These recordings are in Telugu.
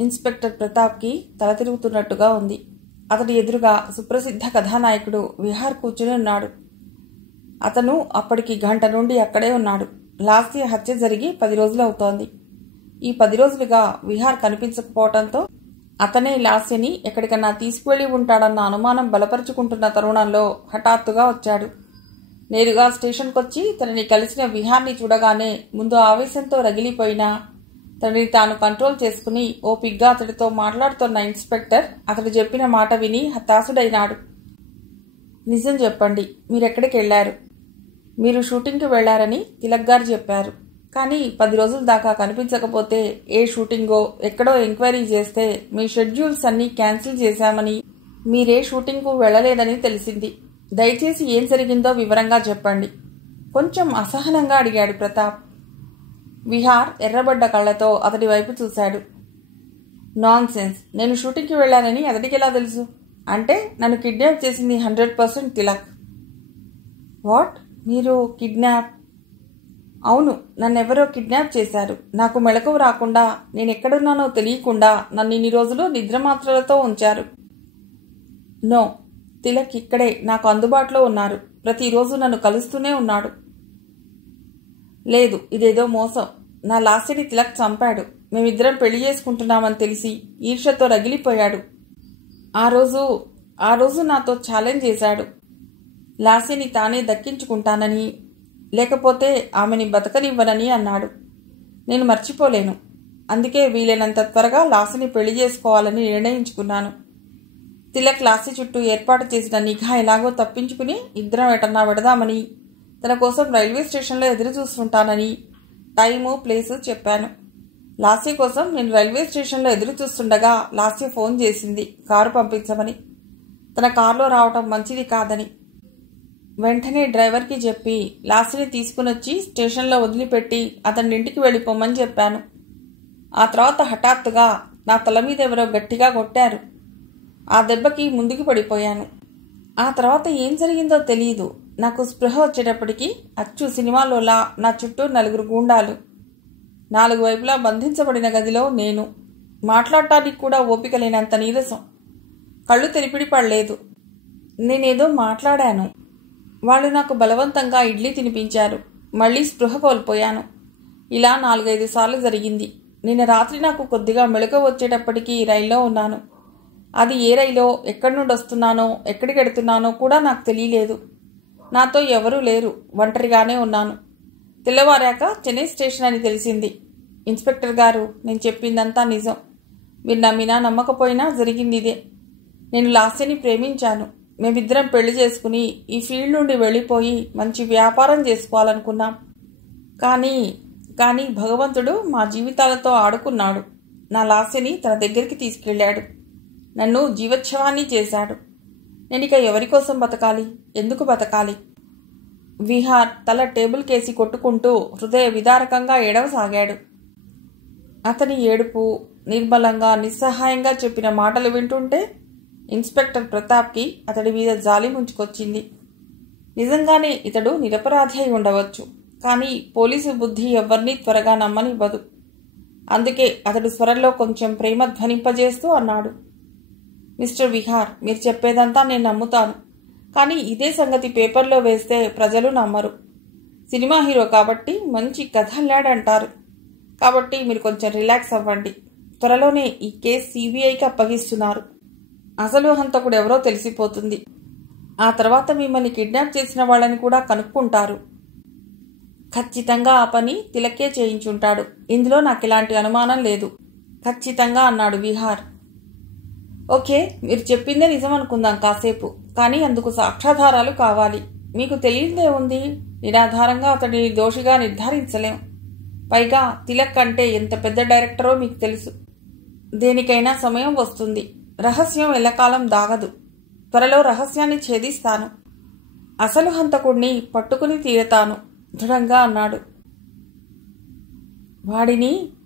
ఇన్స్పెక్టర్ ప్రతాప్కి తల తిరుగుతున్నట్టుగా ఉంది. అతడి ఎదురుగా సుప్రసిద్ధ కథానాయకుడు విహార్ కూర్చుని ఉన్నాడు. అతను అప్పటికి గంట నుండి అక్కడే ఉన్నాడు. లాస్య హత్య జరిగి 10 రోజులు అవుతోంది. ఈ 10 రోజులుగా విహార్ కనిపించకపోవడంతో అతనే లాస్యని ఎక్కడికన్నా తీసుకువెళ్లి ఉంటాడన్న అనుమానం బలపరుచుకుంటున్న తరుణంలో హఠాత్తుగా వచ్చాడు. నేరుగా స్టేషన్కొచ్చి తనని కలిసిన విహార్ని చూడగానే ముందు ఆవేశంతో రగిలిపోయినా తనని తాను కంట్రోల్ చేసుకుని ఓపిగ్గా అతడితో మాట్లాడుతున్న ఇన్స్పెక్టర్ అతడు చెప్పిన మాట విని హతాశుడైనాడు. నిజం చెప్పండి, మీరెక్కడికి వెళ్లారు? మీరు షూటింగ్కి వెళ్లారని తిలక్ గారు చెప్పారు. కానీ 10 రోజుల దాకా కనిపించకపోతే ఏ షూటింగో ఎక్కడో ఎంక్వైరీ చేస్తే మీ షెడ్యూల్స్ అన్నీ క్యాన్సిల్ చేశామని, మీరే షూటింగ్కు వెళ్లలేదని తెలిసింది. దయచేసి ఏం జరిగిందో వివరంగా చెప్పండి. కొంచెం అసహనంగా అడిగాడు ప్రతాప్. విహార్ ఎర్రబడ్డ కళ్లతో అతడి వైపు చూశాడు. నాన్ సెన్స్, నేను షూటింగ్కి వెళ్లానని అతడికి ఎలా తెలుసు? అంటే నన్ను కిడ్నాప్ చేసింది 100% తిలక్. వాట్? మీరు కిడ్నాప్? అవును, నన్నెవరో కిడ్నాప్ చేశారు. నాకు మెళకువ రాకుండా, నేనెక్కడున్నానో తెలియకుండా నన్ను ఇన్ని రోజులు నిద్రమాత్రలతో ఉంచారు. నో, తిలక్ ఇక్కడే నాకు అందుబాటులో ఉన్నారు. ప్రతిరోజు నన్ను కలుస్తూనే ఉన్నాడు. లేదు, ఇదేదో మోసం. నా లాస్యని తిలక్ చంపాడు. మేమిద్దరం పెళ్లి చేసుకుంటున్నామని తెలిసి ఈర్ష్యతో రగిలిపోయాడు. ఆ రోజు నాతో ఛాలెంజ్ చేశాడు. లాస్యని తానే దక్కించుకుంటానని, లేకపోతే ఆమెని బతకనివ్వనని అన్నాడు. నేను మర్చిపోలేను. అందుకే వీలైనంత త్వరగా లాస్యని పెళ్లి చేసుకోవాలని నిర్ణయించుకున్నాను. తిలక్ లాస్య చుట్టూ ఏర్పాటు చేసిన నిఘా ఎలాగో తప్పించుకుని ఇద్దరం ఎటన్నా వెడదామని, తన కోసం రైల్వే స్టేషన్లో ఎదురు చూస్తుంటానని టైము ప్లేసు చెప్పాను. లాస్య కోసం నేను రైల్వే స్టేషన్లో ఎదురు చూస్తుండగా లాస్య ఫోన్ చేసింది కారు పంపించమని, తన కారులో రావటం మంచిది కాదని. వెంటనే డ్రైవర్కి చెప్పి లాస్యని తీసుకునొచ్చి స్టేషన్లో వదిలిపెట్టి అతని ఇంటికి వెళ్ళిపోమని చెప్పాను. ఆ తర్వాత హఠాత్తుగా నా తల మీద ఎవరో గట్టిగా కొట్టారు. ఆ దెబ్బకి ముందుకు పడిపోయాను. ఆ తర్వాత ఏం జరిగిందో తెలీదు. నాకు స్పృహ వచ్చేటప్పటికి అచ్చు సినిమాలోలా నా చుట్టూ 4 గూండాలు. 4 వైపులా బంధించబడిన గదిలో నేను. మాట్లాడటానికి కూడా ఓపిక లేనంత నీరసం. కళ్ళు తెరిపిడి పడలేదు. నేనేదో మాట్లాడాను. వాళ్ళు నాకు బలవంతంగా ఇడ్లీ తినిపించారు. మళ్ళీ స్పృహ కోల్పోయాను. ఇలా 4-5 సార్లు జరిగింది. నిన్న రాత్రి నాకు కొద్దిగా మెళకువ వచ్చేటప్పటికి రైల్లో ఉన్నాను. అది ఏ రైలో, ఎక్కడి నుండి వస్తున్నానో, ఎక్కడికి వెడుతున్నానో కూడా నాకు తెలియలేదు. నాతో ఎవరూ లేరు. ఒంటరిగానే ఉన్నాను. తెల్లవారాక చెన్నై స్టేషన్ అని తెలిసింది. ఇన్స్పెక్టర్ గారు, నేను చెప్పిందంతా నిజం. మీరు నమ్మినా నమ్మకపోయినా జరిగింది ఇదే. నేను లాస్యని ప్రేమించాను. మేమిద్దరం పెళ్లి చేసుకుని ఈ ఫీల్డ్ నుండి వెళ్ళిపోయి మంచి వ్యాపారం చేసుకోవాలనుకున్నాం. కానీ భగవంతుడు మా జీవితాలతో ఆడుకున్నాడు. నా లాస్యని తన దగ్గరికి తీసుకెళ్లాడు. నన్ను జీవోత్సవాన్ని చేశాడు. నేనిక ఎవరి కోసం బతకాలి? ఎందుకు బతకాలి? విహార్ తల టేబుల్ కేసి కొట్టుకుంటూ హృదయ విదారకంగా ఏడవసాగాడు. అతని ఏడుపు, నిర్మలంగా నిస్సహాయంగా చెప్పిన మాటలు వింటుంటే ఇన్స్పెక్టర్ ప్రతాప్కి అతడి మీద జాలి ముంచుకొచ్చింది. నిజంగానే ఇతడు నిరపరాధి అయి ఉండవచ్చు. కానీ పోలీసు బుద్ధి ఎవరినీ త్వరగా నమ్మనివ్వదు. అందుకే అతడు స్వరంలో కొంచెం ప్రేమ ధ్వనింపజేస్తూ అన్నాడు. మిస్టర్ విహార్, మీరు చెప్పేదంతా నేను నమ్ముతాను. కానీ ఇదే సంగతి పేపర్లో వేస్తే ప్రజలు నమ్మరు. సినిమా హీరో కాబట్టి మంచి కథ అల్లాడంటారు. కాబట్టి మీరు కొంచెం రిలాక్స్ అవ్వండి. త్వరలోనే ఈ కేసు సిబిఐకి అప్పగిస్తున్నారు. అసలు హంతకుడు ఎవరో తెలిసిపోతుంది. ఆ తర్వాత మిమ్మల్ని కిడ్నాప్ చేసిన వాళ్ళని కూడా కనుక్కుంటారు. ఖచ్చితంగా ఆ పని తిలకే చేయించుంటాడు. ఇందులో నాకు ఎలాంటి అనుమానం లేదు. ఖచ్చితంగా అన్నాడు విహార్. ఓకే, మీరు చెప్పిందే నిజం అనుకుందాం కాసేపు. కానీ అందుకు సాక్ష్యాధారాలు కావాలి. మీకు తెలియదే ఉంది. నిరాధారంగా అతడిని దోషిగా నిర్ధారించలేం. పైగా తిలక్ అంటే ఎంత పెద్ద డైరెక్టరో మీకు తెలుసు. దేనికైనా సమయం వస్తుంది. రహస్యం ఎల్లకాలం దాగదు. త్వరలో రహస్యాన్ని ఛేదిస్తాను. అసలు హంతకుడిని పట్టుకుని తీరతాను దృఢంగా అన్నాడు.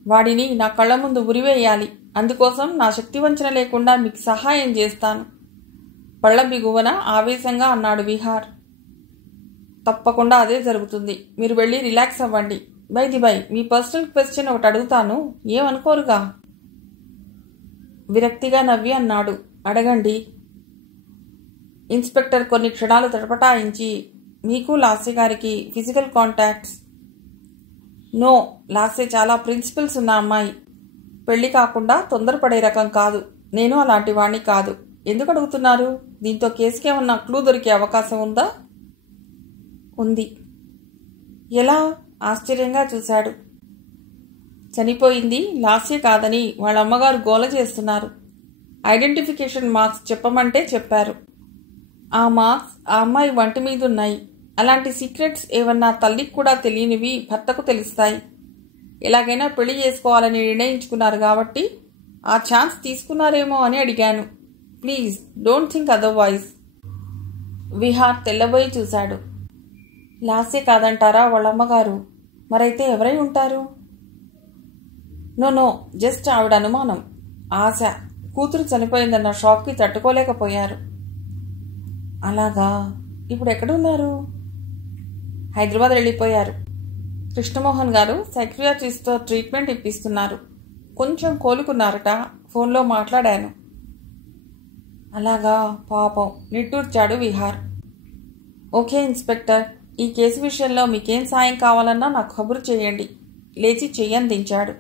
వాడిని నా కళ్ళ ముందు ఉరివేయాలి. అందుకోసం నా శక్తివంచన లేకుండా మీకు సహాయం చేస్తాను. పళ్ల బిగువన ఆవేశంగా అన్నాడు విహార్. తప్పకుండా అదే జరుగుతుంది. మీరు వెళ్ళి రిలాక్స్ అవ్వండి. బై మీ పర్సనల్ క్వశ్చన్ ఒకటి అడుగుతాను, ఏమనుకోరుగా? విరక్తిగా నవ్వి అన్నాడు. అడగండి. ఇన్స్పెక్టర్ కొన్ని క్షణాలు తటపటాయించి, మీకు లాస్య గారికి ఫిజికల్ కాంటాక్ట్స్? నో, లాస్య చాలా ప్రిన్సిపల్స్ ఉన్న అమ్మాయి. పెళ్లి కాకుండా తొందరపడే రకం కాదు. నేను అలాంటి వాణ్ణి కాదు. ఎందుకు అడుగుతున్నారు? దీంతో కేసుకి ఏమన్నా క్లూ దొరికే అవకాశం ఉందా? ఉంది. ఎలా? ఆశ్చర్యంగా చూశాడు. చనిపోయింది లాస్య కాదని వాళ్ళ అమ్మగారు గోల చేస్తున్నారు. ఐడెంటిఫికేషన్ మార్క్స్ చెప్పమంటే చెప్పారు. ఆ మార్క్స్ ఆ అమ్మాయి వంటి మీదున్నాయి. అలాంటి సీక్రెట్స్ ఏమన్నా తల్లికి కూడా తెలియనివి భర్తకు తెలుస్తాయి. ఎలాగైనా పెళ్లి చేసుకోవాలని నిర్ణయించుకున్నారు కాబట్టి ఆ ఛాన్స్ తీసుకున్నారేమో అని అడిగాను. Please don't think otherwise. Vihar తెల్లబోయి చూశాడు. లాస్య కాదంటారా వాళ్ళమ్మగారు? మరైతే ఎవరై ఉంటారు? నో, జస్ట్ ఆవిడ అనుమానం, ఆశ. కూతురు చనిపోయిందన్న షాక్కి తట్టుకోలేకపోయారు. అలాగా. ఇప్పుడు ఎక్కడున్నారు? హైదరాబాద్ వెళ్ళిపోయారు. కృష్ణమోహన్ గారు సైక్రియాట్రిస్ట్తో ట్రీట్మెంట్ ఇప్పిస్తున్నారు. కొంచెం కోలుకున్నారట. ఫోన్లో మాట్లాడాను. అలాగా, పాపం నిట్టూర్చాడు విహార్. ఓకే ఇన్స్పెక్టర్, ఈ కేసు విషయంలో మీకేం సాయం కావాలన్నా నాకు కబురు చేయండి. లేచి చెయ్యందించాడు.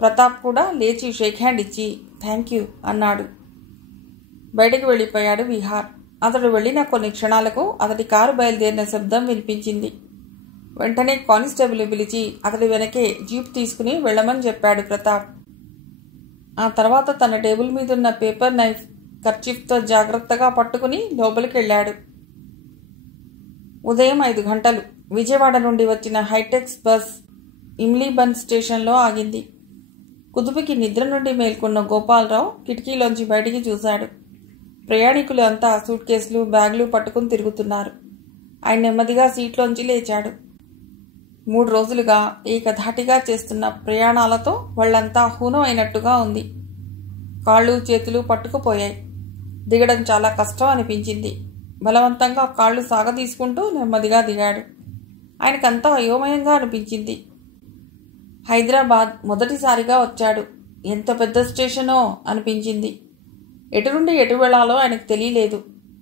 ప్రతాప్ కూడా లేచి షేక్ హ్యాండ్ ఇచ్చి థ్యాంక్ యూ అన్నాడు. బయటకు వెళ్ళిపోయాడు విహార్. అతడు వెళ్ళిన కొన్ని క్షణాలకు అతడి కారు బయలుదేరిన శబ్దం వినిపించింది. వెంటనే కానిస్టేబుల్ పిలిచి అతడి వెనకే జీప్ తీసుకుని వెళ్ళమని చెప్పాడు ప్రతాప్. ఆ తర్వాత తన టేబుల్ మీదున్న పేపర్ నైఫ్ కర్చీఫ్తో జాగ్రత్తగా పట్టుకుని లోపలికి వెళ్ళాడు. ఉదయం 5 గంటలు. విజయవాడ నుండి వచ్చిన హైటెక్స్ బస్ ఇమ్లీబన్ స్టేషన్లో ఆగింది. కుదుపుకి నిద్ర నుండి మేల్కొన్న గోపాలరావు కిటికీలోంచి బయటికి చూశాడు. ప్రయాణికులు అంతా సూట్ కేసులు బ్యాగులు పట్టుకుని తిరుగుతున్నారు. ఆయన నెమ్మదిగా సీట్లోంచి లేచాడు. 3 రోజులుగా ఏకధాటిగా చేస్తున్న ప్రయాణాలతో వాళ్ళంతా హూనం అయినట్టుగా ఉంది. కాళ్ళు చేతులు పట్టుకుపోయాయి. దిగడం చాలా కష్టం అనిపించింది. బలవంతంగా కాళ్ళు సాగదీసుకుంటూ నెమ్మదిగా దిగాడు. ఆయనకంతా అయోమయంగా అనిపించింది. హైదరాబాద్ మొదటిసారిగా వచ్చాడు. ఎంత పెద్ద స్టేషనో అనిపించింది. ఎటు నుండి ఎటు వెళ్లాలో ఆయనకు తెలియలేదు.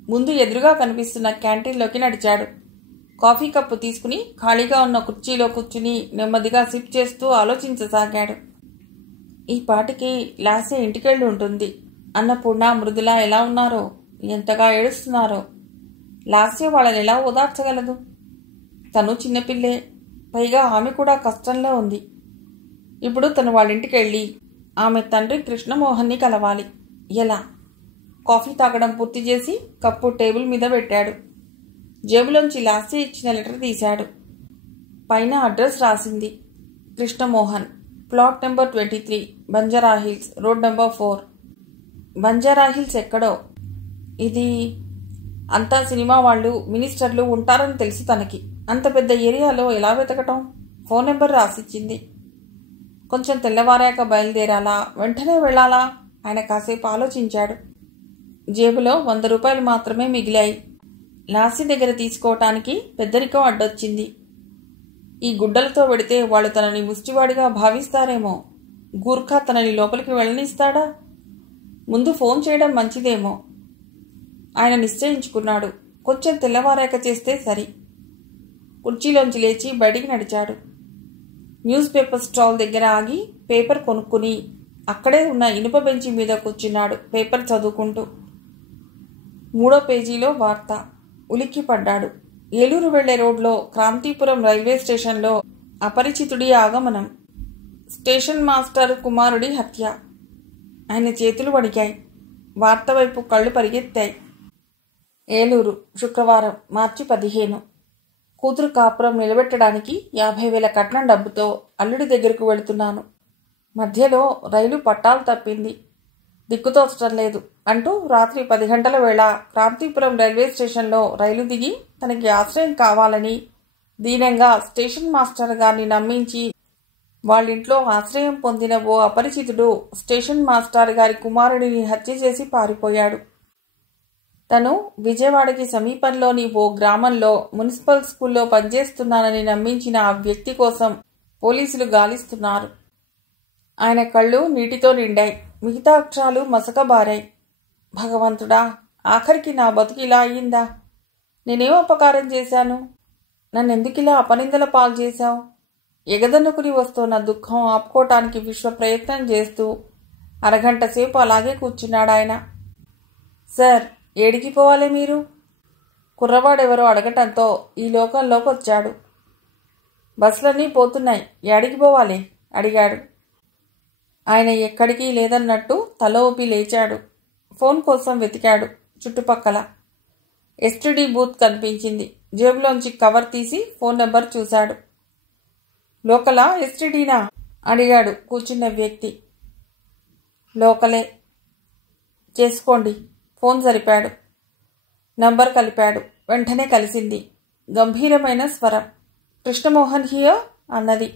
ముందు ఎదురుగా కనిపిస్తున్న క్యాంటీన్లోకి నడిచాడు. కాఫీ కప్పు తీసుకుని ఖాళీగా ఉన్న కుర్చీలో కూర్చుని నెమ్మదిగా సిప్ చేస్తూ ఆలోచించసాగాడు. ఈ పాటికి లాస్య ఇంటికెళ్ళి ఉంటుంది. అన్నపూర్ణ మృదుల ఎలా ఉన్నారో, ఎంతగా ఏడుస్తున్నారో. లాస్య వాళ్ళని ఎలా ఓదార్చగలదు? తను చిన్నపిల్లే. పైగా ఆమె కూడా కష్టంలో ఉంది. ఇప్పుడు తను వాళ్ళింటికి వెళ్ళి ఆమె తండ్రి కృష్ణమోహన్ని కలవాలి. ఎలా? కాఫీ తాగడం పూర్తి చేసి కప్పు టేబుల్ మీద పెట్టాడు. జేబులోంచి లాస్య ఇచ్చిన లెటర్ తీశాడు. పైన అడ్రస్ రాసింది. Krishnamohan, plot number 23, Banjara hills, road number 4. Banjara hills ఎక్కడో? ఇది అంతా సినిమా వాళ్ళు, మినిస్టర్లు ఉంటారని తెలుసు తనకి. అంత పెద్ద ఏరియాలో ఎలా వెతకటం? Phone number రాసిచ్చింది. కొంచెం తెల్లవారాక బయలుదేరాలా, వెంటనే వెళ్లాలా? ఆయన కాసేపు ఆలోచించాడు. జేబులో 100 రూపాయలు మాత్రమే మిగిలాయి. లాస్య దగ్గర తీసుకోవటానికి పెద్దరికం అడ్డొచ్చింది. ఈ గుడ్డలతో వెడితే వాళ్ళు తనని ముష్టివాడిగా భావిస్తారేమో. గూర్ఖా తనని లోపలికి వెళ్ళనిస్తాడా? ముందు ఫోన్ చేయడం మంచిదేమో. ఆయన నిశ్చయించుకున్నాడు. కొంచెం తెల్లవారాక చేస్తే సరి. కుర్చీలోంచి లేచి బయటికి నడిచాడు. న్యూస్ పేపర్ స్టాల్ దగ్గర ఆగి పేపర్ కొనుక్కుని అక్కడే ఉన్న ఇనుప బెంచి మీద కూర్చున్నాడు పేపర్ చదువుకుంటూ. 3వ పేజీలో వార్త. ఉలిక్కిపడ్డాడు. ఏలూరు వెళ్లే రోడ్లో క్రాంతిపురం రైల్వే స్టేషన్లో అపరిచితుడి ఆగమనం. స్టేషన్ మాస్టర్ కుమారుడి హత్య. ఆయన చేతులు వణికాయి. వార్త వైపు కళ్ళు పరిగెత్తాయి. ఏలూరు, శుక్రవారం, మార్చి 15. కూతురు కాపురం నిలబెట్టడానికి 50,000 కట్నం డబ్బుతో అల్లుడి దగ్గరకు వెళుతున్నాను. మధ్యలో రైలు పట్టాలు తప్పింది. దిక్కుతోచటం లేదు అంటూ రాత్రి 10 గంటల వేళ క్రాంతిపురం రైల్వే స్టేషన్లో రైలు దిగి తనకి ఆశ్రయం కావాలని దీనంగా స్టేషన్ మాస్టర్ గారిని నమ్మించి వాళ్ళింట్లో ఆశ్రయం పొందిన ఓ అపరిచితుడు స్టేషన్ మాస్టర్ గారి కుమారుడిని హత్య చేసి పారిపోయాడు. తను విజయవాడకి సమీపంలోని ఓ గ్రామంలో మున్సిపల్ స్కూల్లో పనిచేస్తున్నానని నమ్మించిన ఆ వ్యక్తి కోసం పోలీసులు గాలిస్తున్నారు. ఆయన కళ్ళు నీటితో నిండాయి. మిగతా అక్షరాలు మసకబారాయి. భగవంతుడా, ఆఖరికి నా బతుకు ఇలా అయ్యిందా? నేనేం అపకారం చేశాను? నన్నెందుకిలా అపనిందల పాలు చేశావు? ఎగదన్నుకుని వస్తున్న దుఃఖం ఆపుకోవటానికి విశ్వ ప్రయత్నం చేస్తూ అరగంట సేపు అలాగే కూర్చున్నాడాయన. సార్, ఏడికి పోవాలి మీరు? కుర్రవాడెవరో అడగటంతో ఈ లోకంలోకి వచ్చాడు. బస్సులన్నీ పోతున్నాయి, ఏడికి పోవాలి అడిగాడు. ఆయన ఎక్కడికి లేదన్నట్టు తల ఊపి లేచాడు. ఫోన్ కోసం వెతికాడు చుట్టుపక్కల. ఎస్టీడీ బూత్ కనిపించింది. జేబులోంచి కవర్ తీసి ఫోన్ నెంబర్ చూశాడు. లోకలా ఎస్టీడీనా అడిగాడు కూర్చున్న వ్యక్తి. లోకలే. చేసుకోండి. ఫోన్ జరిపాడు. నంబర్ కలిపాడు. వెంటనే కలిసింది. గంభీరమైన స్వరం. కృష్ణమోహన్ హియర్ అన్నది.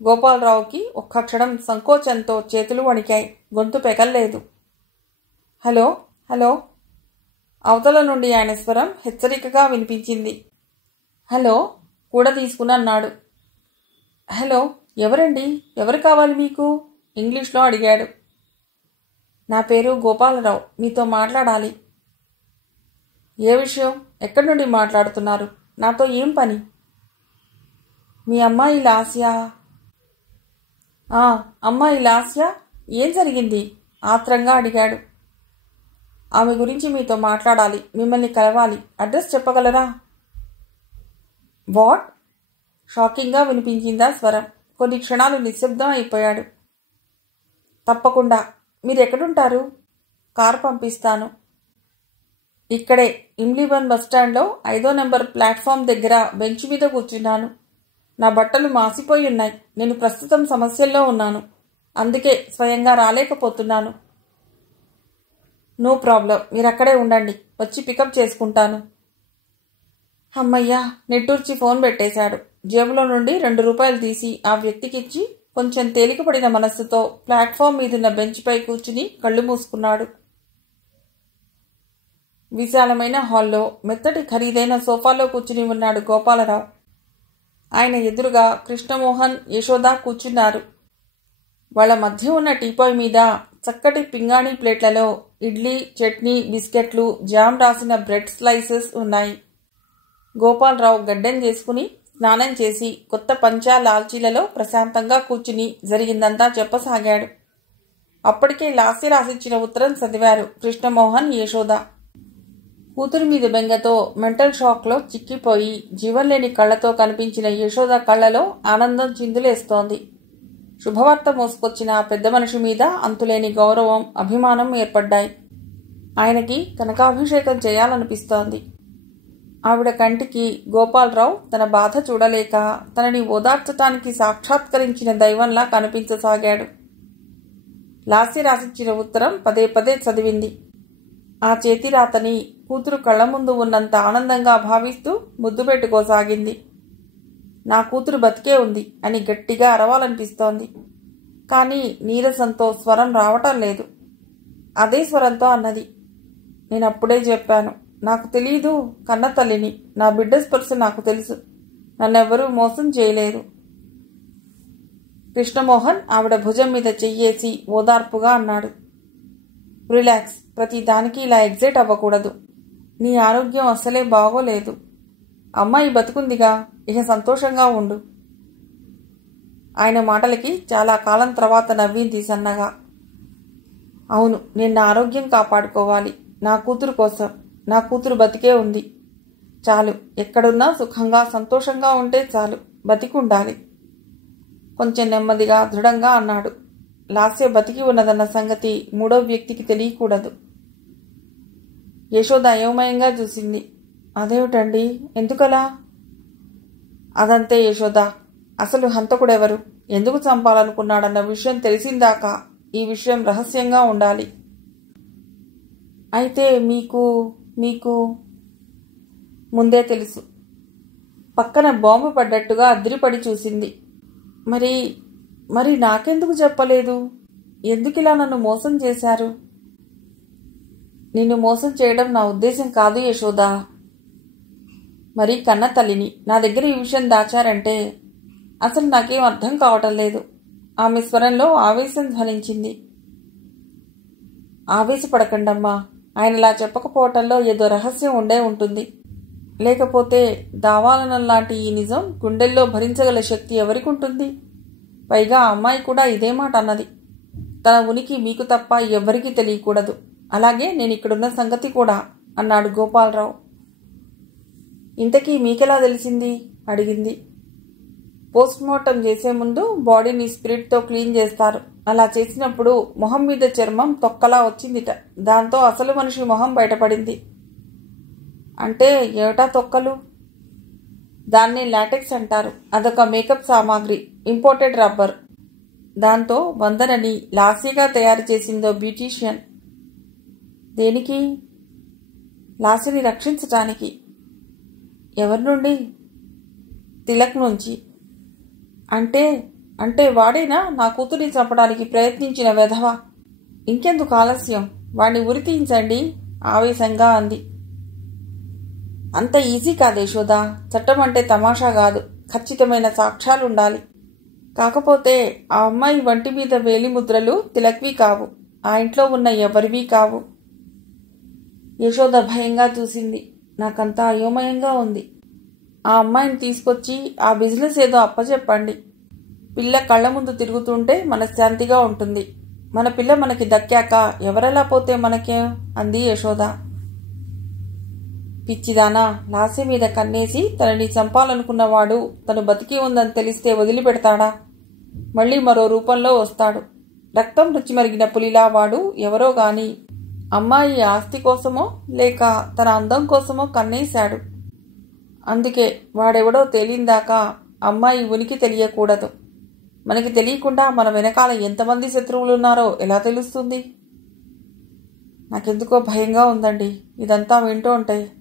గోపాలరావుకి ఒక్క క్షణం సంకోచంతో చేతులు వణికాయి. గొంతు పెగల్లేదు. Hello hello. అవతల నుండి ఆయన స్వరం హెచ్చరికగా వినిపించింది. హలో కూడా తీసుకుని అన్నాడు. హలో, ఎవరండి? ఎవరు కావాలి మీకు? ఇంగ్లీష్లో అడిగాడు. నా పేరు గోపాలరావు, మీతో మాట్లాడాలి. ఏ విషయం? ఎక్కడి నుండి మాట్లాడుతున్నారు? నాతో ఏం పని? మీ అమ్మాయి లాస్యా? అమ్మాయి లాస్యా, ఏం జరిగింది? ఆత్రంగా అడిగాడు. ఆమె గురించి మీతో మాట్లాడాలి, మిమ్మల్ని కలవాలి. అడ్రస్ చెప్పగలరా? వాట్? షాకింగ్గా వినిపించిందా స్వరం. కొన్ని క్షణాలు నిశ్శబ్దం అయిపోయాడు. తప్పకుండా. మీరెక్కడుంటారు? కారు పంపిస్తాను. ఇక్కడే ఇమ్లీబన్ బస్టాండ్లో 5వ నెంబర్ ప్లాట్ఫామ్ దగ్గర బెంచ్ మీద కూర్చున్నాను. నా బట్టలు మాసిపోయి ఉన్నాయి. నేను ప్రస్తుతం సమస్యల్లో ఉన్నాను. అందుకే స్వయంగా రాలేకపోతున్నాను. నో ప్రాబ్లం, మీరక్కడే ఉండండి. వచ్చి పికప్ చేసుకుంటాను. అమ్మయ్యా, నిట్టూర్చి ఫోన్ పెట్టేశాడు. జేబులో నుండి 2 రూపాయలు తీసి ఆ వ్యక్తికిచ్చి కొంచెం తేలికపడిన మనస్సుతో ప్లాట్ఫామ్ మీదున్న బెంచ్పై కూర్చుని కళ్ళు మూసుకున్నాడు. విశాలమైన హాల్లో మెత్తటి ఖరీదైన సోఫాలో కూర్చుని ఉన్నాడు గోపాలరావు. ఆయన ఎదురుగా కృష్ణమోహన్, యశోద కూర్చున్నారు. వాళ్ల మధ్య ఉన్న టీపాయ్ మీద చక్కటి పింగాణీ ప్లేట్లలో ఇడ్లీ, చట్నీ, బిస్కెట్లు, జామ్ రాసిన బ్రెడ్ స్లైసెస్ ఉన్నాయి. గోపాలరావు గడ్డం చేసుకుని స్నానం చేసి కొత్త పంచా లాల్చీలలో ప్రశాంతంగా కూర్చుని జరిగిందంతా చెప్పసాగాడు. అప్పటికే లాస్య రాసిచ్చిన ఉత్తరం చదివారు కృష్ణమోహన్, యశోద. కూతురి మీద బెంగతో మెంటల్ షాక్లో చిక్కిపోయి జీవంలేని కళ్లతో కనిపించిన యశోద కళ్లలో ఆనందం చిందులేస్తోంది. శుభవార్త మోసుకొచ్చిన ఆ పెద్ద మనిషి మీద అంతులేని గౌరవం, అభిమానం ఏర్పడ్డాయి. ఆయనకి కనకాభిషేకం చేయాలనిపిస్తోంది. ఆవిడ కంటికి గోపాలరావు తన బాధ చూడలేక తనని ఓదార్చటానికి సాక్షాత్కరించిన దైవంలా కనిపించసాగాడు. లాస్య రాసిచ్చిన ఉత్తరం పదే పదే చదివింది. ఆ చేతిరాతని కూతురు కళ్ల ముందు ఉన్నంత ఆనందంగా భావిస్తూ ముద్దు పెట్టుకోసాగింది. నా కూతురు బతికే ఉంది అని గట్టిగా అరవాలనిపిస్తోంది. కానీ నీరసంతో స్వరం రావటం లేదు. అదే స్వరంతో అన్నది, నేనప్పుడే చెప్పాను, నాకు తెలీదు, కన్న తల్లిని. నా బిడ్డ స్పర్శ నాకు తెలుసు. నన్నెవ్వరూ మోసం చేయలేరు. కృష్ణమోహన్ ఆవిడ భుజం మీద చెయ్యేసి ఓదార్పుగా అన్నాడు. రిలాక్స్, ప్రతి దానికి ఇలా ఎగ్జైట్ అవ్వకూడదు. నీ ఆరోగ్యం అస్సలే బాగోలేదు. అమ్మాయి బతుకుందిగా, ఇక సంతోషంగా ఉండు. ఆయన మాటలకి చాలా కాలం తర్వాత నవ్వింది సన్నగా. అవును, నేను నా ఆరోగ్యం కాపాడుకోవాలి. నా కూతురు కోసం. నా కూతురు బతికే ఉంది. చాలు, ఎక్కడున్నా సుఖంగా సంతోషంగా ఉంటే చాలు. బతికుండాలి. కొంచెం నెమ్మదిగా దృఢంగా అన్నాడు. లాస్య బతికి ఉన్నదన్న సంగతి 3వ వ్యక్తికి తెలియకూడదు. యశోద అయోమయంగా చూసింది. అదేమిటండి, ఎందుకలా? అదంతే యశోద. అసలు హంతకుడెవరు, ఎందుకు చంపాలనుకున్నాడన్న విషయం తెలిసిందాకా ఈ విషయం రహస్యంగా ఉండాలి. అయితే మీకు ముందే తెలుసు. పక్కన బాంబు పడ్డట్టుగా అదిరిపడి చూసింది. మరి నాకెందుకు చెప్పలేదు? ఎందుకిలా నన్ను మోసం చేశారు? నిన్ను మోసం చేయడం నా ఉద్దేశం కాదు యశోద. మరి కన్న తల్లిని నా దగ్గర ఈ విషయం దాచారంటే అసలు నాకేం అర్థం కావటం లేదు. ఆమె స్వరంలో ఆవేశం ధ్వనించింది. ఆవేశపడకండమ్మా. ఆయనలా చెప్పకపోవటంలో ఏదో రహస్యం ఉండే ఉంటుంది. లేకపోతే దావాలనంలాంటి ఈ నిజం గుండెల్లో భరించగల శక్తి ఎవరికి ఉంటుంది? పైగా ఆ అమ్మాయి కూడా ఇదే మాట అన్నది. తన ఉనికి మీకు తప్ప ఎవ్వరికీ తెలియకూడదు. అలాగే నేను ఇక్కడున్న సంగతి కూడా అన్నాడు గోపాలరావు. ఇంతకీ మీకెలా తెలిసింది? అడిగింది. పోస్ట్మార్టం చేసే ముందు బాడీని స్పిరిట్తో క్లీన్ చేస్తారు. అలా చేసినప్పుడు మొహం మీద చర్మం తొక్కలా వచ్చిందిట. దాంతో అసలు మనిషి మొహం బయటపడింది. అంటే ఏమిటా తొక్కలు? దాన్నే లాటెక్స్ అంటారు. అదొక మేకప్ సామాగ్రి, ఇంపోర్టెడ్ రబ్బర్. దాంతో వందనని లాసీగా తయారు చేసిందో బ్యూటీషియన్. దేనికి? లాసీని రక్షించటానికి. ఎవరి నుండి? తిలక్ నుంచి. అంటే వాడేనా నా కూతురిని చంపడానికి ప్రయత్నించిన వెధవ? ఇంకెందుకు ఆలస్యం, వాణ్ణి ఉరి తీయించండి ఆవేశంగా అంది. అంత ఈజీ కాదు యశోదా. చట్టం అంటే తమాషా కాదు. ఖచ్చితమైన సాక్ష్యాలుండాలి. కాకపోతే ఆ అమ్మాయి వంటి మీద వేలిముద్రలు తిలక్వి కావు. ఆ ఇంట్లో ఉన్న ఎవరివి కావు. యశోద భయంగా చూసింది. నాకంతా అయోమయంగా ఉంది. ఆ అమ్మాయిని తీసుకొచ్చి ఆ బిజినెస్ ఏదో అప్పచెప్పండి. పిల్ల కళ్ళ ముందు తిరుగుతుంటే మనశ్శాంతిగా ఉంటుంది. మన పిల్ల మనకి దక్కాక ఎవరెలా పోతే మనకేం అంది యశోద. పిచ్చిదానా, లాస్య మీద కన్నేసి తనని చంపాలనుకున్నవాడు తను బతికి ఉందని తెలిస్తే వదిలిపెడతాడా? మళ్లీ మరో రూపంలో వస్తాడు. రక్తం రుచి మరిగిన పులిలా వాడు ఎవరో గాని అమ్మాయి ఆస్తి కోసమో లేక తన అందం కోసమో కన్నేశాడు. అందుకే వాడెవడో తేలిందాకా అమ్మాయి ఉనికి తెలియకూడదు. మనకి తెలియకుండా మన వెనకాల ఎంతమంది శత్రువులున్నారో ఎలా తెలుస్తుంది? నాకెందుకో భయంగా ఉందండి ఇదంతా వింటూ ఉంటే.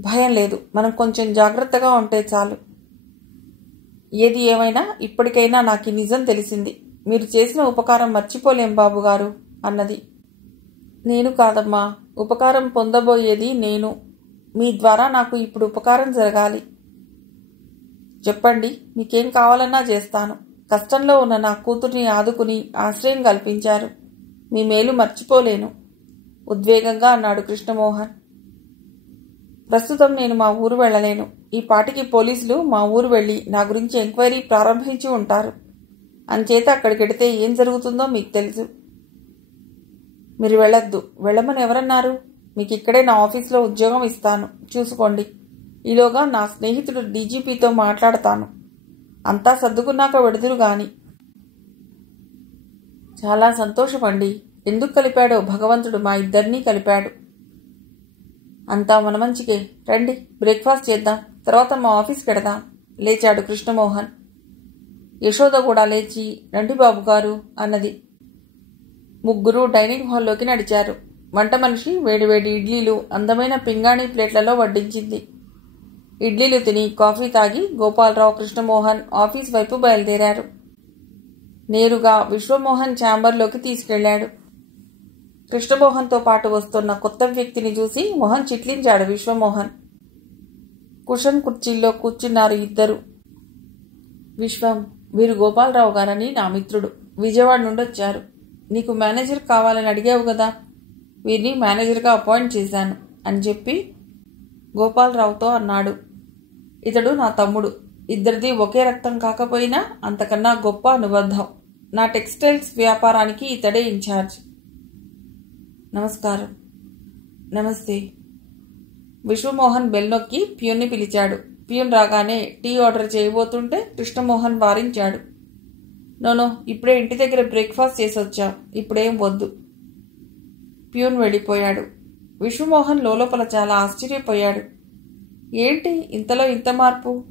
భయం లేదు, మనం కొంచెం జాగ్రత్తగా ఉంటే చాలు. ఏది ఏమైనా ఇప్పటికైనా నాకు నిజం తెలిసింది. మీరు చేసిన ఉపకారం మర్చిపోలేం బాబుగారు అన్నది. నేను కాదమ్మా, ఉపకారం పొందబోయేది నేను. మీ ద్వారా నాకు ఇప్పుడు ఉపకారం జరగాలి. చెప్పండి, మీకేం కావాలన్నా చేస్తాను. కష్టంలో ఉన్న నా కూతుర్ని ఆదుకుని ఆశ్రయం కల్పించారు. మీ మేలు మర్చిపోలేను ఉద్వేగంగా అన్నాడు కృష్ణమోహన్. ప్రస్తుతం నేను మా ఊరు వెళ్లలేను. ఈ పాటికి పోలీసులు మా ఊరు వెళ్లి నా గురించి ఎంక్వైరీ ప్రారంభించి ఉంటారు. అంచేత అక్కడికెడితే ఏం జరుగుతుందో మీకు తెలుసు. మీరు వెళ్ళొద్దు. వెళ్ళమని ఎవరన్నారు? మీకు ఇక్కడే నా ఆఫీస్లో ఉద్యోగం ఇస్తాను, చూసుకోండి. ఈలోగా నా స్నేహితుడు డీజీపీతో మాట్లాడతాను. అంతా సర్దుకున్నాక వెడుదురు గాని. చాలా సంతోషమండి. ఎందుకు కలిపాడో భగవంతుడు మా ఇద్దరినీ కలిపాడు. అంతా మన మంచికే. రండి, బ్రేక్ఫాస్ట్ చేద్దాం, తర్వాత మా ఆఫీస్కి వెడదాం లేచాడు కృష్ణమోహన్. యశోద కూడా లేచి రండి బాబుగారు అన్నది. ముగ్గురు డైనింగ్ హాల్లోకి నడిచారు. వంట మనిషి వేడివేడి ఇడ్లీలు అందమైన పింగాణీ ప్లేట్లలో వడ్డించింది. ఇడ్లీలు తిని కాఫీ తాగి గోపాలరావు కృష్ణమోహన్ ఆఫీస్ వైపు బయలుదేరారు. నేరుగా విశ్వమోహన్ ఛాంబర్లోకి తీసుకెళ్లాడు. కృష్ణమోహన్తో పాటు వస్తున్న కొత్త వ్యక్తిని చూసి మొహం చిట్లించాడు విశ్వమోహన్. కుషన్ కుర్చీల్లో కూర్చున్నారు ఇద్దరు. విశ్వం, వీరు గోపాలరావు గారని నా మిత్రుడు. విజయవాడ నుండి వచ్చారు. నీకు మేనేజర్ కావాలని అడిగావు కదా, వీరిని మేనేజర్గా అపాయింట్ చేశాను అని చెప్పి గోపాలరావుతో అన్నాడు. ఇతడు నా తమ్ముడు. ఇద్దరిది ఒకే రక్తం కాకపోయినా అంతకన్నా గొప్ప అనుబంధం. నా టెక్స్టైల్స్ వ్యాపారానికి ఇతడే ఇన్ఛార్జ్. నమస్కారం. నమస్తే. విశ్వమోహన్ బెల్ నొక్కి ప్యూన్ని పిలిచాడు. ప్యూన్ రాగానే టీ ఆర్డర్ చేయబోతుంటే కృష్ణమోహన్ వారించాడు. నోనో, ఇప్పుడే ఇంటి దగ్గర బ్రేక్ఫాస్ట్ చేసొచ్చాం, ఇప్పుడేం వద్దు. ప్యూన్ వెళ్ళిపోయాడు. విశ్వమోహన్ లోపల చాలా ఆశ్చర్యపోయాడు. ఏంటి ఇంతలో ఇంత మార్పు?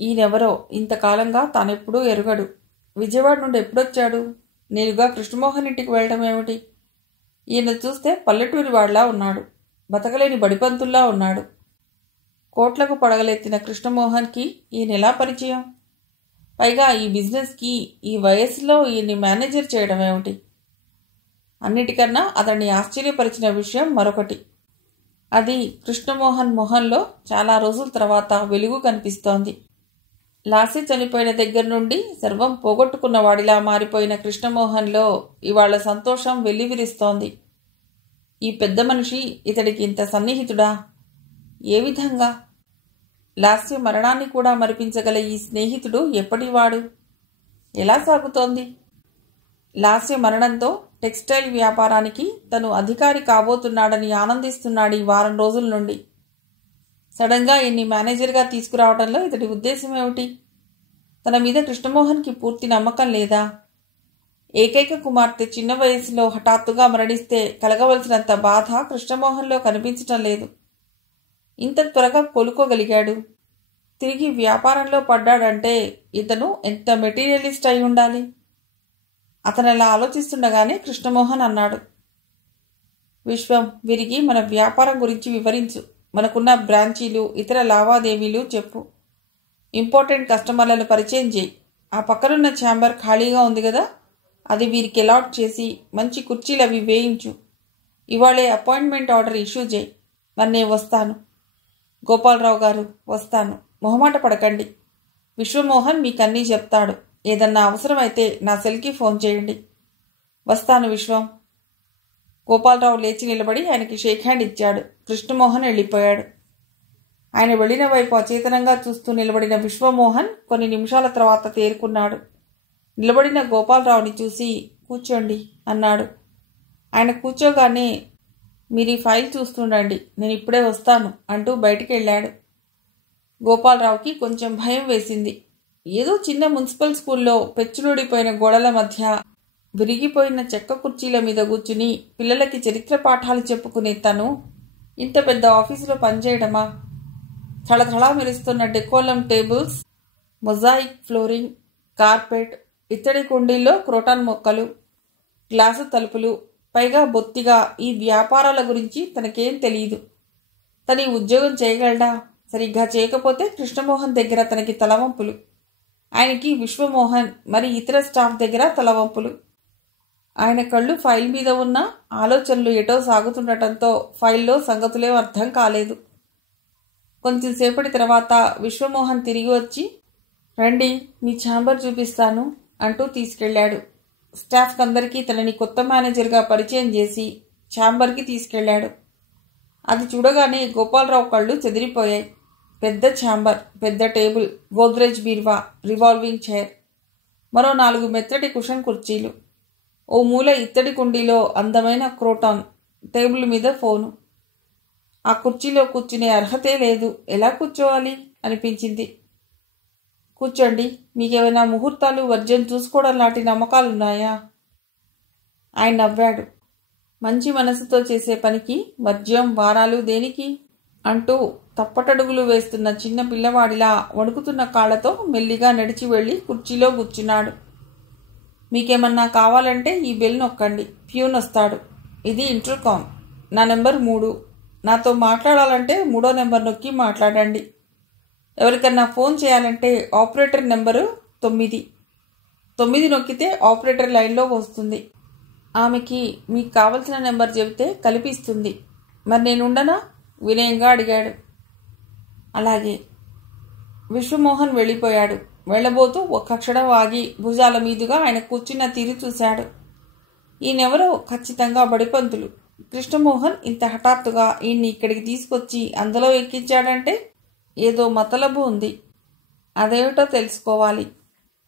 ఈయనెవరో ఇంతకాలంగా తానెప్పుడూ ఎరుగడు. విజయవాడ నుండి ఎప్పుడొచ్చాడు? నేరుగా కృష్ణమోహన్ ఇంటికి వెళ్ళటం ఏమిటి? ఈయన చూస్తే పల్లెటూరి వాళ్లా ఉన్నాడు. బతకలేని బడిపంతుల్లా ఉన్నాడు. కోట్లకు పడగలెత్తిన కృష్ణమోహన్కి ఈయనెలా పరిచయం? పైగా ఈ బిజినెస్కి ఈ వయస్సులో ఈయన్ని మేనేజర్ చేయడం ఏమిటి? అన్నిటికన్నా అతన్ని ఆశ్చర్యపరిచిన విషయం మరొకటి. అది కృష్ణమోహన్ మొహంలో చాలా రోజుల తర్వాత వెలుగు కనిపిస్తోంది. లాస్య చనిపోయిన దగ్గర నుండి సర్వం పోగొట్టుకున్నవాడిలా మారిపోయిన కృష్ణమోహన్లో ఇవాళ సంతోషం వెల్లివిరుస్తోంది. ఈ పెద్ద మనిషి ఇతడికి ఇంత సన్నిహితుడా? ఏ విధంగా? లాస్య మరణాన్ని కూడా మరిపించగల ఈ స్నేహితుడు ఎప్పటివాడు? ఎలా సాగుతోంది? లాస్య మరణంతో టెక్స్టైల్ వ్యాపారానికి తను అధికారి కాబోతున్నాడని ఆనందిస్తున్నాడు ఈ వారం రోజుల నుండి. సడన్గా ఎన్ని మేనేజర్గా తీసుకురావడంలో ఇతడి ఉద్దేశం ఏమిటి? తన మీద కృష్ణమోహన్కి పూర్తి నమ్మకం లేదా? ఏకైక కుమార్తె చిన్న వయసులో హఠాత్తుగా మరణిస్తే కలగవలసినంత బాధ కృష్ణమోహన్లో కనిపించటం లేదు. ఇంత త్వరగా కోలుకోగలిగాడు. తిరిగి వ్యాపారంలో పడ్డాడంటే ఇతను ఎంత మెటీరియలిస్ట్ అయి ఉండాలి. అతను అలా ఆలోచిస్తుండగానే కృష్ణమోహన్ అన్నాడు, విశ్వం, వీరికి మన వ్యాపారం గురించి వివరించు. మనకున్న బ్రాంచీలు, ఇతర లావాదేవీలు చెప్పు. ఇంపార్టెంట్ కస్టమర్లను పరిచయం చేయి. ఆ పక్కనున్న ఛాంబర్ ఖాళీగా ఉంది కదా, అది వీరికి అలాట్ చేసి మంచి కుర్చీలు అవి వేయించు. ఇవాళే అపాయింట్మెంట్ ఆర్డర్ ఇష్యూ చేయి. మరి నేను వస్తాను. గోపాలరావు గారు, వస్తాను. మొహమాట పడకండి. విశ్వమోహన్ మీకన్నీ చెప్తాడు. ఏదన్నా అవసరమైతే నా సెల్కి ఫోన్ చేయండి. వస్తాను విశ్వం. గోపాలరావు లేచి నిలబడి ఆయనకి షేక్ హ్యాండ్ ఇచ్చాడు. కృష్ణమోహన్ వెళ్ళిపోయాడు. ఆయన వెళ్లిన వైపు అచేతనంగా చూస్తూ నిలబడిన విశ్వమోహన్ కొన్ని నిమిషాల తర్వాత తేరుకున్నాడు. నిలబడిన గోపాలరావుని చూసి కూర్చోండి అన్నాడు. ఆయన కూర్చోగానే మీరు ఈ ఫైల్ చూస్తుండండి, నేను ఇప్పుడే వస్తాను అంటూ బయటికి వెళ్ళాడు. గోపాలరావుకి కొంచెం భయం వేసింది. ఏదో చిన్న మున్సిపల్ స్కూల్లో పెచ్చులుడిపోయిన గోడల మధ్య విరిగిపోయిన చెక్క కుర్చీల మీద కూర్చుని పిల్లలకి చరిత్ర పాఠాలు చెప్పుకునే తను ఇంత పెద్ద ఆఫీసులో పనిచేయడమా? థళథళా మెరుస్తున్న Decolam tables, mosaic flooring, carpet, ఇత్తడి కుండీల్లో క్రోటాన్ మొక్కలు, గ్లాసు తలుపులు, పైగా బొత్తిగా ఈ వ్యాపారాల గురించి తనకేం తెలియదు. తను ఈ ఉద్యోగం చేయగలడా? సరిగ్గా చేయకపోతే కృష్ణమోహన్ దగ్గర తనకి తలవంపులు. ఆయనకి విశ్వమోహన్ మరి ఇతర స్టాఫ్ దగ్గర తలవంపులు. ఆయన కళ్ళు ఫైల్ మీద ఉన్న ఆలోచనలు ఎటో సాగుతుండటంతో ఫైల్లో సంగతులేం అర్థం కాలేదు. కొంచెంసేపటి తర్వాత విశ్వమోహన్ తిరిగి వచ్చి, రండి మీ ఛాంబర్ చూపిస్తాను అంటూ తీసుకెళ్లాడు. స్టాఫ్ అందరికీ తనని కొత్త మేనేజర్గా పరిచయం చేసి ఛాంబర్కి తీసుకెళ్లాడు. అది చూడగానే గోపాలరావు కళ్ళు చెదిరిపోయాయి. పెద్ద ఛాంబర్, పెద్ద టేబుల్, గోద్రేజ్ బీర్వా, రివాల్వింగ్ చైర్, మరో 4 మెత్తటి కుషన్ కుర్చీలు, ఓ మూల ఇత్తడి కుండీలో అందమైన క్రోటాన్, టేబుల్ మీద ఫోను. ఆ కుర్చీలో కూర్చునే అర్హతే లేదు. ఎలా కూర్చోవాలి అనిపించింది. కూర్చోండి. మీకేమైనా ముహూర్తాలు, వర్జ్యం చూసుకోవడం లాంటి నమ్మకాలున్నాయా? ఆయన నవ్వాడు. మంచి మనసుతో చేసే పనికి వర్జ్యం, వారాలు దేనికి అంటూ తప్పటడుగులు వేస్తున్న చిన్న పిల్లవాడిలా వణుకుతున్న కాళ్లతో మెల్లిగా నడిచి వెళ్లి కుర్చీలో కూర్చున్నాడు. మీకేమన్నా కావాలంటే ఈ బెల్ నొక్కండి, ప్యూన్ వస్తాడు. ఇది ఇంటర్కామ్, నా నెంబర్ 3. నాతో మాట్లాడాలంటే 3వ నెంబర్ నొక్కి మాట్లాడండి. ఎవరికన్నా ఫోన్ చేయాలంటే ఆపరేటర్ నెంబరు 9. 9 నొక్కితే ఆపరేటర్ లైన్లో వస్తుంది. ఆమెకి మీకు కావలసిన నెంబర్ చెబితే కల్పిస్తుంది. మరి నేనుండనా? వినయంగా అడిగాడు. అలాగే. విశ్వమోహన్ వెళ్ళిపోయాడు. వెళ్లబోతూ ఒక్క క్షణం ఆగి భుజాల మీదుగా ఆయన కూర్చున్న తీరు చూశాడు. ఈయనెవరో ఖచ్చితంగా బడిపంతులు. కృష్ణమోహన్ ఇంత హఠాత్తుగా ఈయన్ని ఇక్కడికి తీసుకొచ్చి అందులో ఎక్కించాడంటే ఏదో మతలబు ఉంది. అదేమిటో తెలుసుకోవాలి.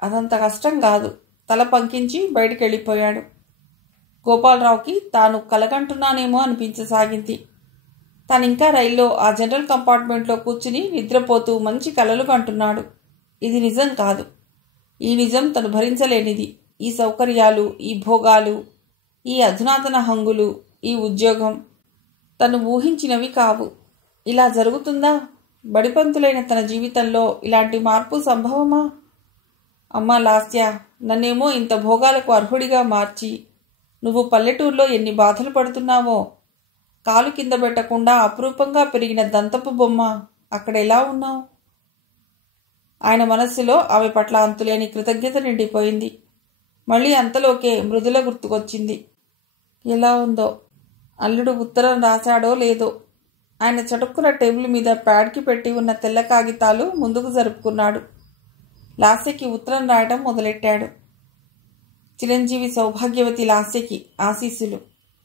అదంత కష్టం కాదు. తల పంకించి బయటికి వెళ్ళిపోయాడు. గోపాలరావుకి తాను కలగంటున్నానేమో అనిపించసాగింది. తానింకా రైల్లో ఆ జనరల్ కంపార్ట్మెంట్లో కూర్చుని నిద్రపోతూ మంచి కలలు కంటున్నాడు. ఇది నిజం కాదు. ఈ నిజం తను భరించలేనిది. ఈ సౌకర్యాలు, ఈ భోగాలు, ఈ అధునాతన హంగులు, ఈ ఉద్యోగం తను ఊహించినవి కావు. ఇలా జరుగుతుందా? బడిపంతులైన తన జీవితంలో ఇలాంటి మార్పు సంభవమా? అమ్మా లాస్య, నన్నేమో ఇంత భోగాలకు అర్హుడిగా మార్చి నువ్వు పల్లెటూరులో ఎన్ని బాధలు పడుతున్నావో. కాలు కింద పెట్టకుండా అపురూపంగా పెరిగిన దంతపు బొమ్మ అక్కడ ఎలా ఉన్నావు? ఆయన మనస్సులో ఆమె పట్ల అంతులేని కృతజ్ఞత నిండిపోయింది. మళ్ళీ అంతలోకే మృదుల గుర్తుకొచ్చింది. ఎలా ఉందో. అల్లుడు ఉత్తరం రాశాడో లేదో. ఆయన చటుక్కున టేబుల్ మీద ప్యాడ్కి పెట్టి ఉన్న తెల్ల కాగితాలు ముందుకు జరుపుకున్నాడు. లాస్యకి ఉత్తరం రాయటం మొదలెట్టాడు. చిరంజీవి సౌభాగ్యవతి లాస్యకి ఆశీస్సులు.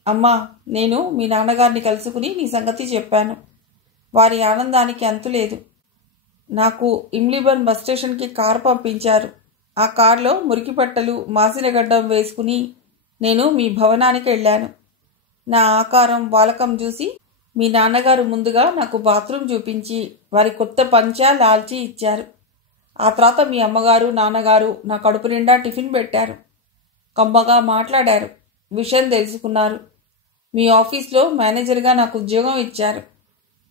అమ్మా, నేను మీ నాన్నగారిని కలుసుకుని నీ సంగతి చెప్పాను. వారి ఆనందానికి అంతులేదు. నాకు ఇమ్లీబర్న్ బస్ స్టేషన్కి కారు పంపించారు. ఆ కారులో మురికిపట్టలు మాసిన గడ్డం వేసుకుని నేను మీ భవనానికి వెళ్ళాను. నా ఆకారం వాలకం చూసి మీ నాన్నగారు ముందుగా నాకు బాత్రూమ్ చూపించి వారి కొత్త పంచా లాల్చి ఇచ్చారు. ఆ తర్వాత మీ అమ్మగారు నాన్నగారు నా కడుపు నిండా టిఫిన్ పెట్టారు. కమ్మగా మాట్లాడారు. విషయం తెలుసుకున్నారు. మీ ఆఫీస్లో మేనేజర్గా నాకు ఉద్యోగం ఇచ్చారు.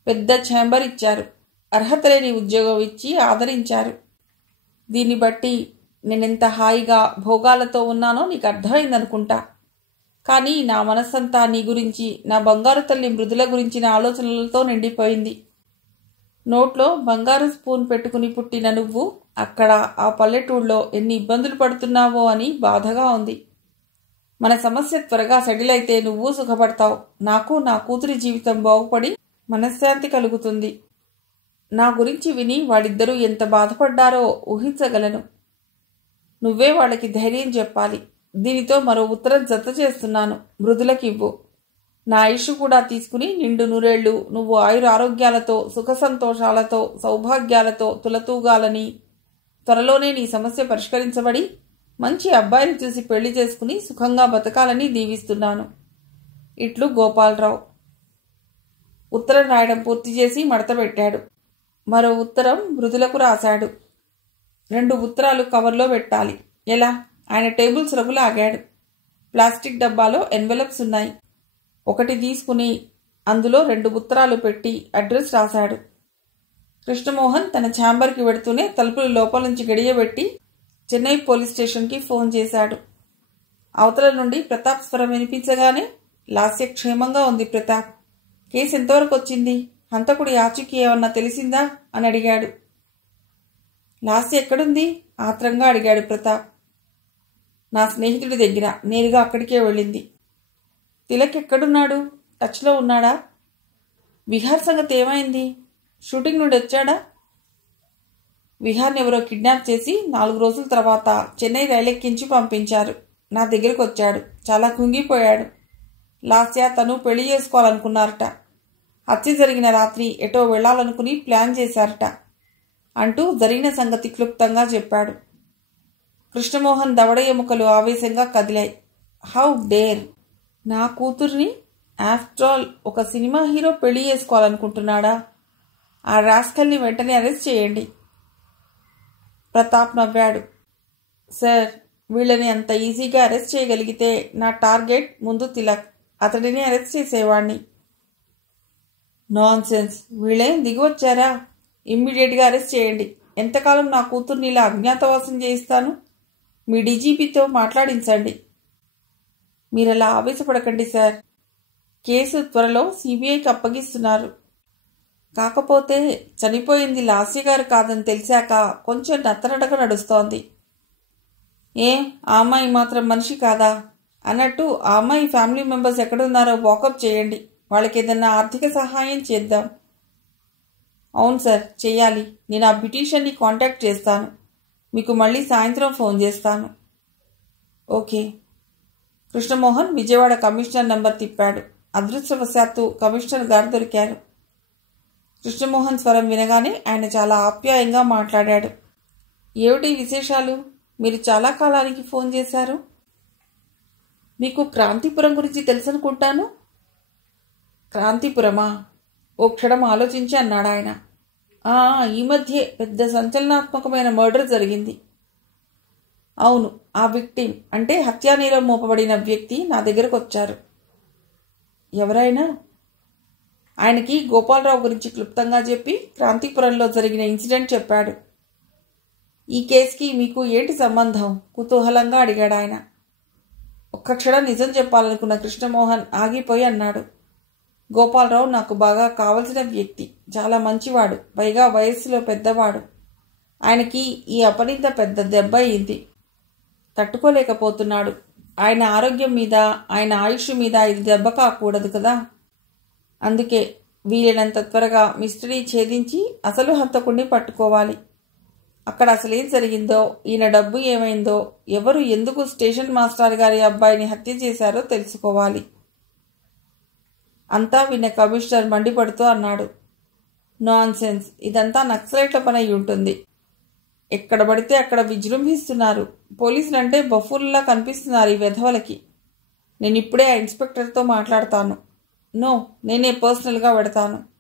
పెద్ద ఛాంబర్ ఇచ్చారు. అర్హత లేని ఉద్యోగం ఇచ్చి ఆదరించారు. దీన్ని బట్టి నేనెంత హాయిగా భోగాలతో ఉన్నానో నీకు అర్థమైందనుకుంటా. కానీ నా మనస్సంతా నీ గురించి, నా బంగారు తల్లి మృదుల గురించిన ఆలోచనలతో నిండిపోయింది. నోట్లో బంగారు స్పూన్ పెట్టుకుని పుట్టిన నువ్వు అక్కడ ఆ పల్లెటూళ్ళలో ఎన్ని ఇబ్బందులు పడుతున్నావో అని బాధగా ఉంది. మన సమస్య త్వరగా సెటిల్ అయితే నువ్వు సుఖపడతావు. నాకు నా కూతురి జీవితం బాగుపడి మనశ్శాంతి కలుగుతుంది. నా గురించి విని వాళ్ళిద్దరూ ఎంత బాధపడ్డారో ఊహించగలను. నువ్వే వాళ్ళకి ధైర్యం చెప్పాలి. దీనితో మరో ఉత్తరం జత చేస్తున్నాను. మృదులకివ్వు. నా ఆయుష్ కూడా తీసుకుని నిండు నూరేళ్లు నువ్వు ఆయుర ఆరోగ్యాలతో సుఖ సంతోషాలతో సౌభాగ్యాలతో తులతూగాలని, త్వరలోనే నీ సమస్య పరిష్కరించబడి మంచి అబ్బాయిని చూసి పెళ్లి చేసుకుని సుఖంగా బతకాలని దీవిస్తున్నాను. ఇట్లు గోపాలరావు. ఉత్తరం రాయడం పూర్తి చేసి మడతపెట్టాడు. మరో ఉత్తరం మృదులకు రాశాడు. 2 ఉత్తరాలు కవర్లో పెట్టాలి. ఎలా? ఆయన టేబుల్ సరుగులు ఆగాడు. ప్లాస్టిక్ డబ్బాలో ఎన్వెలప్స్ ఉన్నాయి. ఒకటి తీసుకుని అందులో 2 ఉత్తరాలు పెట్టి అడ్రస్ రాశాడు. కృష్ణమోహన్ తన ఛాంబర్కి వెడుతూనే తలుపులు లోపల నుంచి గడియబెట్టి చెన్నై పోలీస్ స్టేషన్కి ఫోన్ చేశాడు. అవతల నుండి ప్రతాప్ స్వరం వినిపించగానే, లాస్య క్షేమంగా ఉంది ప్రతాప్. కేసు ఎంతవరకు వచ్చింది? హంతకుడి ఆచూకీ ఏమన్నా తెలిసిందా అని అడిగాడు. లాస్య ఎక్కడుంది? ఆత్రంగా అడిగాడు ప్రతాప్. నా స్నేహితుడి దగ్గర. నేరుగా అక్కడికే వెళ్ళింది. తిలక్ ఎక్కడున్నాడు? టచ్లో ఉన్నాడా? విహార్ సంగతి ఏమైంది? షూటింగ్ నుండి వచ్చాడా? విహార్ని ఎవరో కిడ్నాప్ చేసి 4 రోజుల తర్వాత చెన్నై రైలెక్కించి పంపించారు. నా దగ్గరకు వచ్చాడు. చాలా కుంగిపోయాడు. లాస్య తను పెళ్లి చేసుకోవాలనుకున్నారట. హత్య జరిగిన రాత్రి ఎటో వెళ్లాలనుకుని ప్లాన్ చేశారట అంటూ జరిగిన సంగతి క్లుప్తంగా చెప్పాడు. కృష్ణమోహన్ దవడ ఎముకలు ఆవేశంగా కదిలాయి. How dare! నా కూతుర్ని ఆఫ్టర్ ఆల్ ఒక సినిమా హీరో పెళ్లి చేసుకోవాలనుకుంటున్నాడా? ఆ రాస్కల్ని వెంటనే అరెస్ట్ చేయండి. ప్రతాప్ నవ్వాడు. సార్, వీళ్ళని అంత ఈజీగా అరెస్ట్ చేయగలిగితే నా టార్గెట్ ముందు తిలక్. అతడిని అరెస్ట్ చేసేవాణ్ణి. Non sense! వీళ్ళేం దిగివచ్చారా? ఇమ్మీడియట్గా అరెస్ట్ చేయండి. ఎంతకాలం నా కూతుర్ని ఇలా అజ్ఞాతవాసం చేయిస్తాను? మీ డీజీపీతో మాట్లాడించండి. మీరలా ఆవేశపడకండి సార్. కేసు త్వరలో సిబిఐకి అప్పగిస్తున్నారు. కాకపోతే చనిపోయింది లాస్య గారు కాదని తెలిసాక కొంచెం నత్తనడక నడుస్తోంది. ఆ అమ్మాయి మాత్రం మనిషి కాదా? అన్నట్టు ఆ అమ్మాయి ఫ్యామిలీ మెంబర్స్ ఎక్కడున్నారో వాకప్ చేయండి. వాళ్ళకి ఏదన్నా ఆర్థిక సహాయం చేద్దాం. అవును సార్, చెయ్యాలి. నేను ఆ బ్యూటీషియన్ని కాంటాక్ట్ చేస్తాను. మీకు మళ్ళీ సాయంత్రం ఫోన్ చేస్తాను. Okay. Krishnamohan Vijayawada commissioner number తిప్పాడు. అదృష్టవశాత్తు కమిషనర్ గారు దొరికారు. కృష్ణమోహన్ స్వరం వినగానే ఆయన చాలా ఆప్యాయంగా మాట్లాడాడు. ఏమిటి విశేషాలు? మీరు చాలా కాలానికి ఫోన్ చేశారు. మీకు క్రాంతిపురం గురించి తెలుసనుకుంటాను. క్రాంతిపురమా? ఓ క్షణం ఆలోచించి అన్నాడు ఆయన. ఈ మధ్యే పెద్ద సంచలనాత్మకమైన మర్డర్ జరిగింది. అవును, ఆ విక్టిమ్ అంటే హత్యానేరం మోపబడిన వ్యక్తి నా దగ్గరకు వచ్చారు. ఎవరైనా? ఆయనకి గోపాలరావు గురించి క్లుప్తంగా చెప్పి క్రాంతిపురంలో జరిగిన ఇన్సిడెంట్ చెప్పాడు. ఈ కేసుకి మీకు ఏంటి సంబంధం? కుతూహలంగా అడిగాడు ఆయన. ఒక్క క్షణం నిజం చెప్పాలనుకున్న కృష్ణమోహన్ ఆగిపోయి అన్నాడు. గోపాలరావు నాకు బాగా కావలసిన వ్యక్తి. చాలా మంచివాడు. పైగా వయస్సులో పెద్దవాడు. ఆయనకి ఈ అపనింద పెద్ద దెబ్బ అయింది. తట్టుకోలేకపోతున్నాడు. ఆయన ఆరోగ్యం మీద, ఆయన ఆయుష్ మీద ఇది దెబ్బ కాకూడదు కదా. అందుకే వీలైనంత త్వరగా మిస్టరీ ఛేదించి అసలు హంతకుణ్ణి పట్టుకోవాలి. అక్కడ అసలేం జరిగిందో, ఈయన డబ్బు ఏమైందో, ఎవరు ఎందుకు స్టేషన్ మాస్టర్ గారి అబ్బాయిని హత్య చేశారో తెలుసుకోవాలి. అంతా విన్న కమిషనర్ మండిపడుతూ అన్నాడు. నాన్సెన్స్, ఇదంతా నక్సలైట్ల పని అయి ఉంటుంది. ఎక్కడ పడితే అక్కడ విజృంభిస్తున్నారు. పోలీసులంటే బఫూన్లా కనిపిస్తున్నారు ఈ వెధవలకి. నేను ఇప్పుడే ఆ ఇన్స్పెక్టర్తో మాట్లాడతాను. నో, నేనే పర్సనల్గా పెడతాను.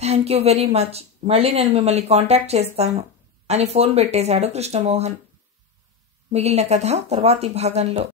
Thank you very much. మళ్ళీ నేను మిమ్మల్ని కాంటాక్ట్ చేస్తాను అని ఫోన్ పెట్టేశాడు కృష్ణమోహన్. మిగిలిన కథ తర్వాతి భాగంలో.